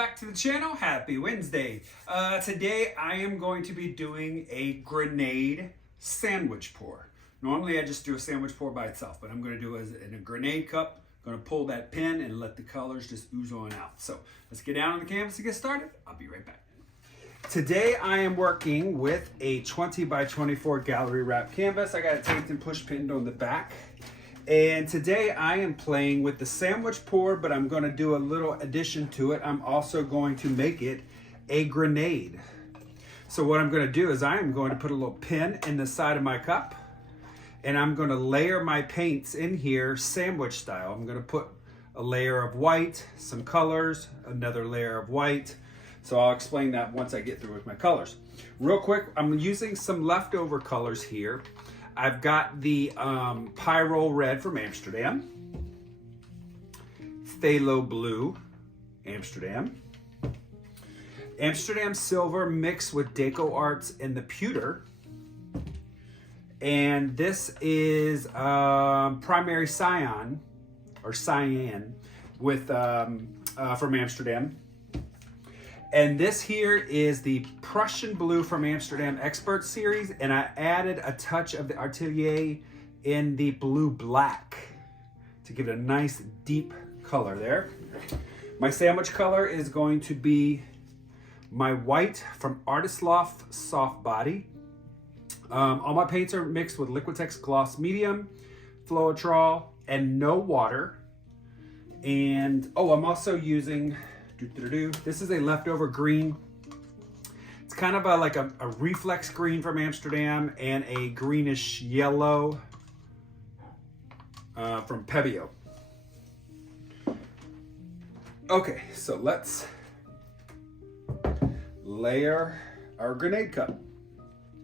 back to the channel. Happy Wednesday. Today I am going to be doing a grenade sandwich pour. Normally I just do a sandwich pour by itself, but I'm going to do it in a grenade cup. I'm going to pull that pin and let the colors just ooze on out. So let's get down on the canvas to get started. I'll be right back. Today I am working with a 20 by 24 gallery wrap canvas. I got it taped and push pinned on the back. And today I am playing with the sandwich pour, but I'm going to do a little addition to it. I'm also going to make it a grenade. So what I'm going to do is I am going to put a little pin in the side of my cup, and I'm going to layer my paints in here sandwich style. I'm going to put a layer of white, some colors, another layer of white. So I'll explain that once I get through with my colors. Real quick, I'm using some leftover colors here. I've got the Pyrolle Red from Amsterdam, Phthalo Blue, Amsterdam, Amsterdam Silver mixed with DecoArt in the Pewter, and this is primary Cyan, or Cyan, with from Amsterdam. And this here is the Prussian Blue from Amsterdam Expert Series, and I added a touch of the Artlier in the blue black to give it a nice deep color there. My sandwich color is going to be my white from Loft Soft Body. All my paints are mixed with Liquitex Gloss Medium, Floetrol, and no water. And oh, I'm also using this is a leftover green. It's kind of like a reflex green from Amsterdam and a greenish yellow from Pebeo. Okay, so let's layer our grenade cup.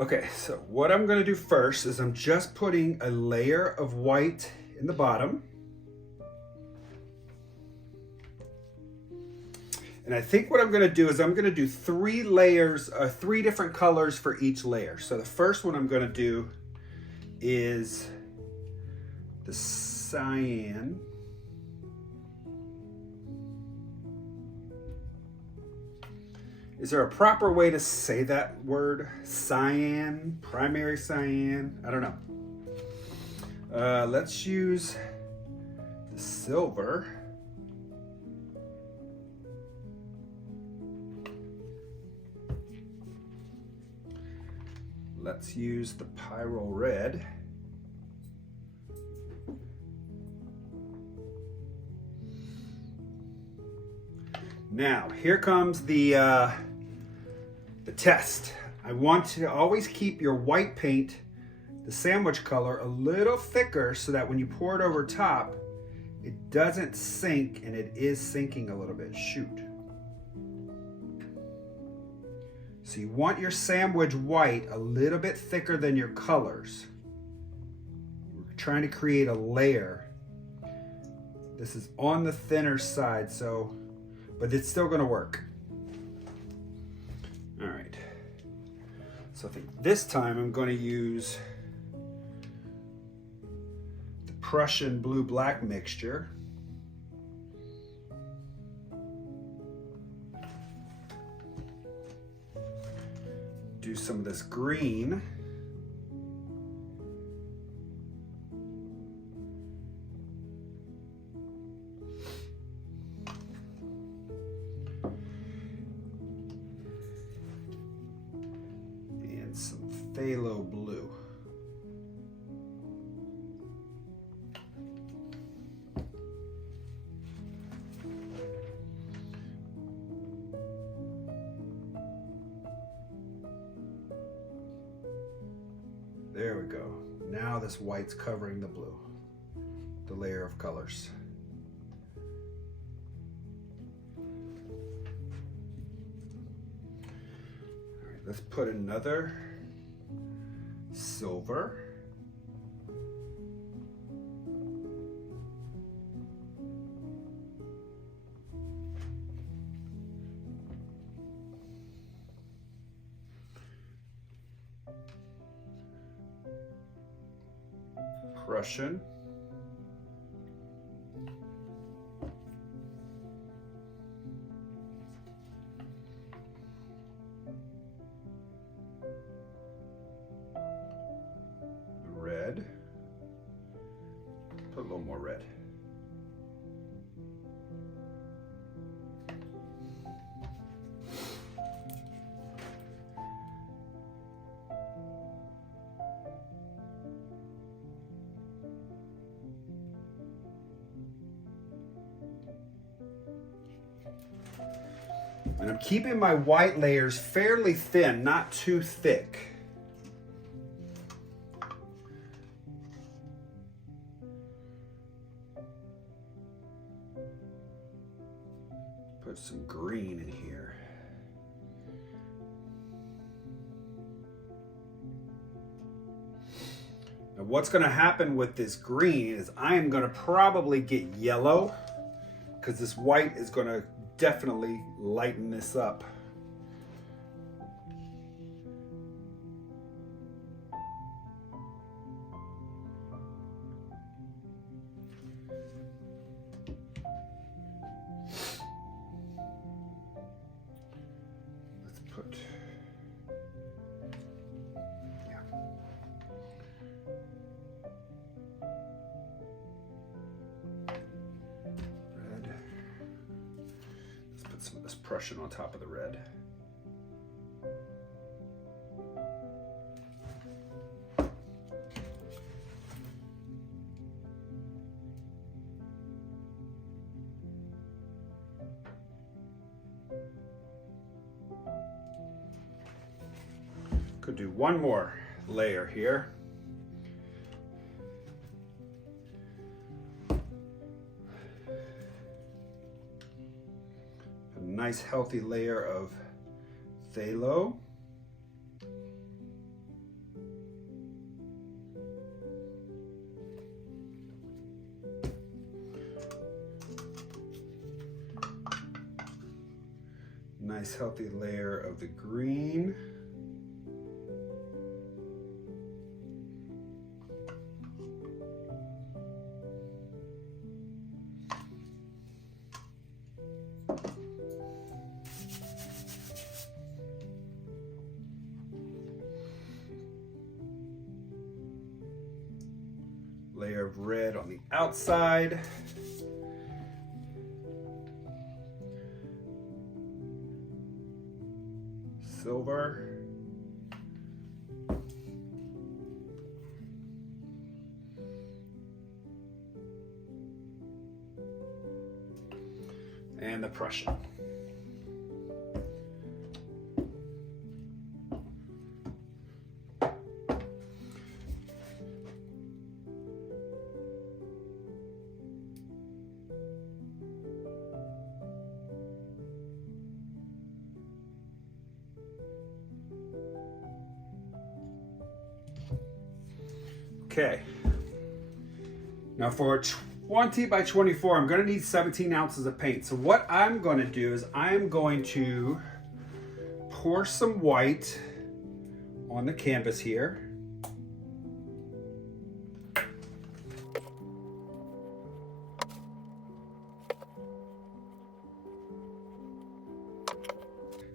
Okay, so what I'm going to do first is I'm just putting a layer of white in the bottom. And I think what I'm going to do is I'm going to do 3 layers, 3 different colors for each layer. So the first one I'm going to do is the Cyan. Is there a proper way to say that word? Cyan, primary Cyan, I don't know. Let's use the silver. Let's use the Pyrolle Red. Now, here comes the test. I want to always keep your white paint, the sandwich color, a little thicker so that when you pour it over top, it doesn't sink, and it is sinking a little bit. Shoot. So you want your sandwich white a little bit thicker than your colors. We're trying to create a layer. This is on the thinner side, so, but it's still gonna work. All right. So I think this time I'm gonna use the Prussian blue-black mixture. Do some of this green. And some phthalo blue. There we go. Now this white's covering the blue, the layer of colors. All right, let's put another silver. Prussian. And I'm keeping my white layers fairly thin, not too thick. Put some green in here. Now what's going to happen with this green is I am going to probably get yellow, because this white is going to definitely lighten this up. Let's put, yeah. Red. Let's put some of this Prussian on top of the red. Could do one more layer here. A nice healthy layer of phthalo. Nice healthy layer of the green. Layer of red on the outside. Silver. And the Prussian. Okay, now for 20 by 24, I'm gonna need 17 ounces of paint. So what I'm gonna do is I'm going to pour some white on the canvas here.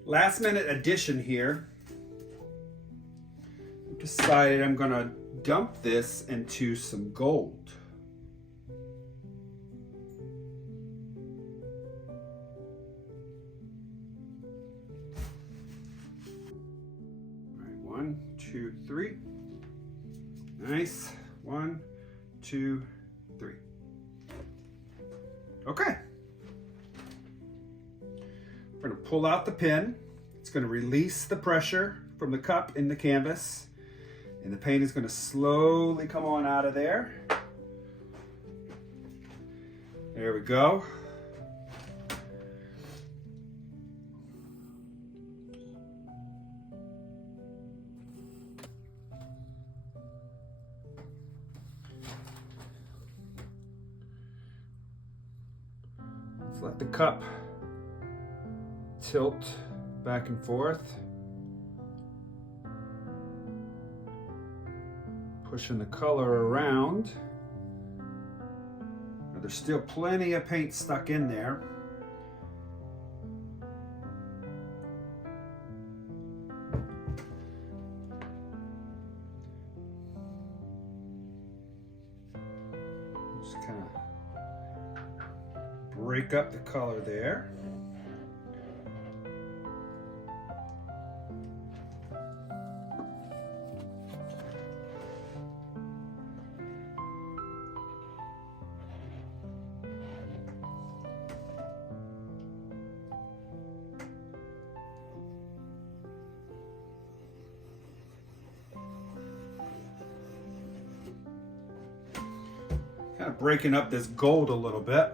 Last minute addition here. I've decided I'm gonna dump this into some gold. All right, 1, 2, 3. Nice. 1, 2, 3. Okay. We're going to pull out the pin. It's going to release the pressure from the cup in the canvas. And the paint is going to slowly come on out of there. There we go. Let's let the cup tilt back and forth. Pushing the color around. Now, there's still plenty of paint stuck in there. Just kind of break up the color there. of breaking up this gold a little bit.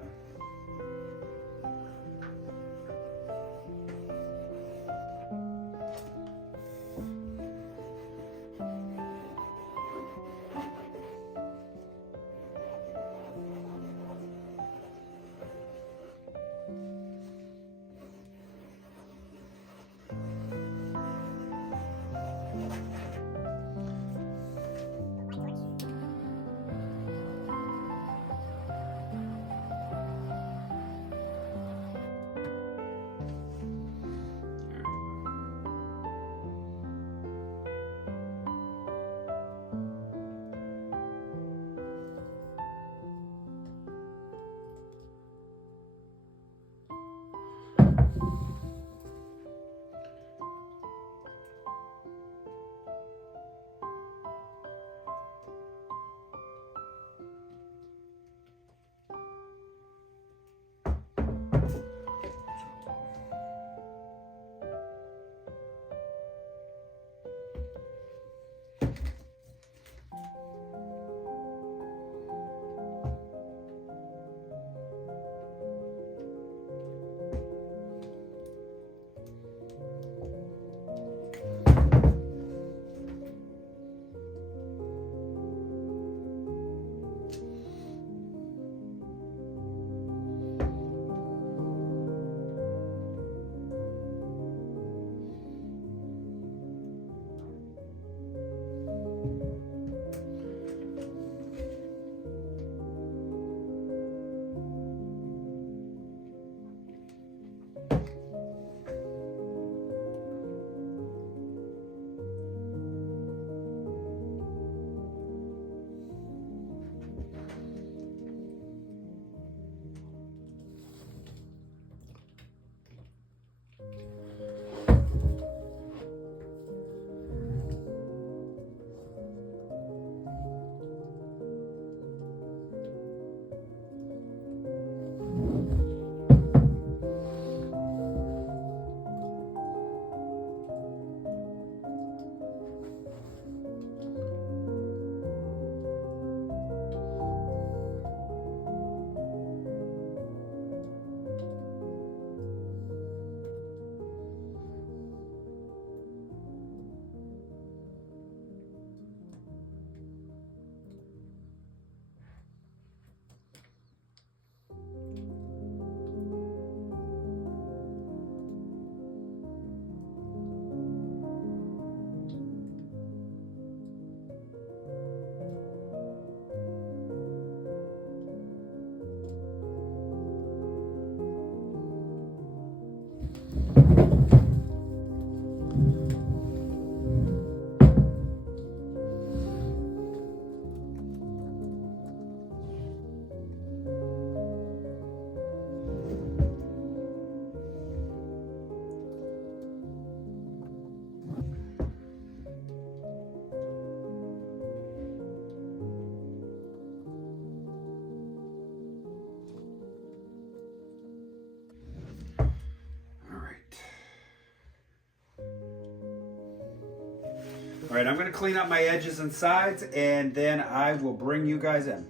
All right, I'm gonna clean up my edges and sides, and then I will bring you guys in.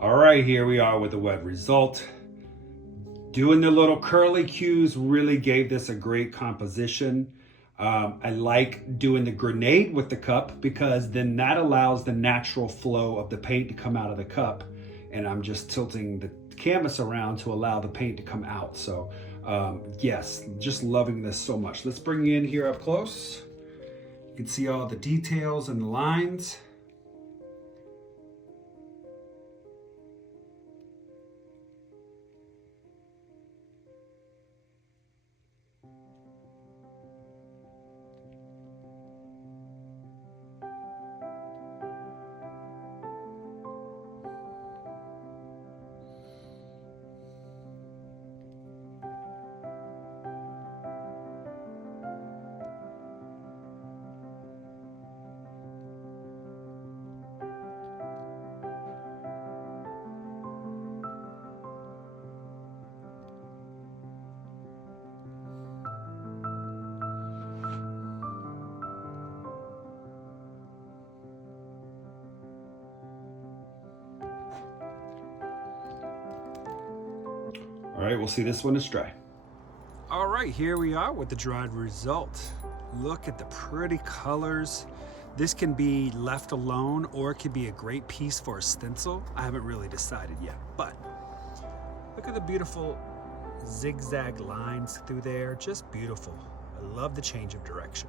All right, here we are with the wet result. Doing the little curly cues really gave this a great composition. I like doing the grenade with the cup because then that allows the natural flow of the paint to come out of the cup. And I'm just tilting the canvas around to allow the paint to come out. So yes, just loving this so much. Let's bring you in here up close. You can see all the details and the lines. All right, we'll see this one is dry. All right, here we are with the dried result. Look at the pretty colors. This can be left alone or it could be a great piece for a stencil. I haven't really decided yet, but look at the beautiful zigzag lines through there, just beautiful. I love the change of direction.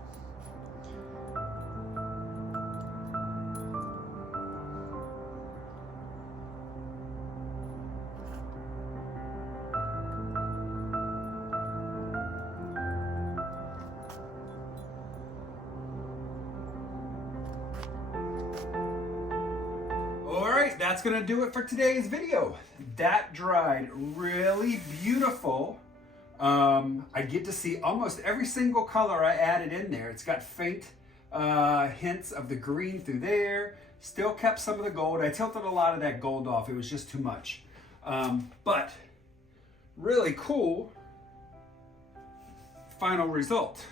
That's gonna do it for today's video. That dried really beautiful. I get to see almost every single color I added in there. It's got faint hints of the green through there. Still kept some of the gold. I tilted a lot of that gold off. It was just too much. But really cool final result.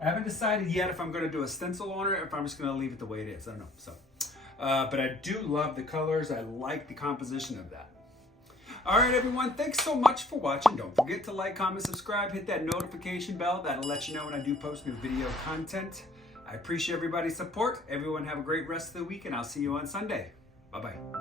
I haven't decided yet if I'm gonna do a stencil on it or if I'm just gonna leave it the way it is. I don't know, so. But I do love the colors. I like the composition of that. All right, everyone, thanks so much for watching. Don't forget to like, comment, subscribe, hit that notification bell. That'll let you know when I do post new video content. I appreciate everybody's support. Everyone have a great rest of the week, and I'll see you on Sunday. Bye-bye.